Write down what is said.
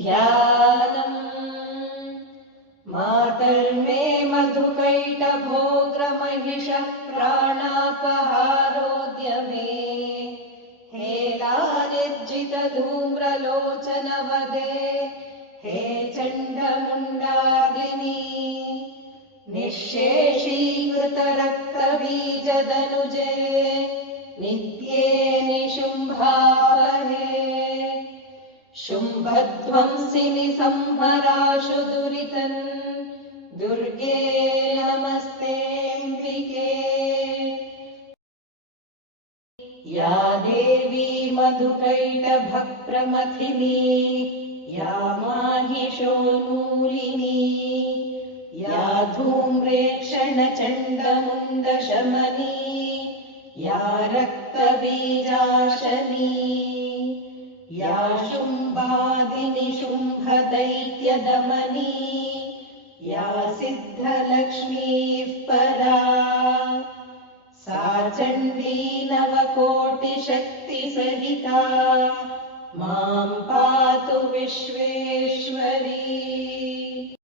ध्यानम् मातर्मे मधुकैटभोग्रमहिषः प्राणापहारोद्यमे हेलानिर्जितधूम्रलोचनवदे हे चण्डमुण्डादिनी निःशेषीकृतरक्तबीजदनुजे नित्ये निशुम्भापहे शुम्भध्वंसिनि संहराशु दुरितन् दुर्गे नमस्तेऽम्बिके या देवी मधुकैटभप्रमथिनी या माहिषोन्मूलिनी या धूम्रेक्षणचण्डमुण्डशमनी या रक्तबीजाशनी या शुम्भादिनिशुम्भदैत्यदमनी या सिद्धलक्ष्मीः परा सा चण्डी नवकोटिशक्तिसहिता मां पातु विश्वेश्वरी।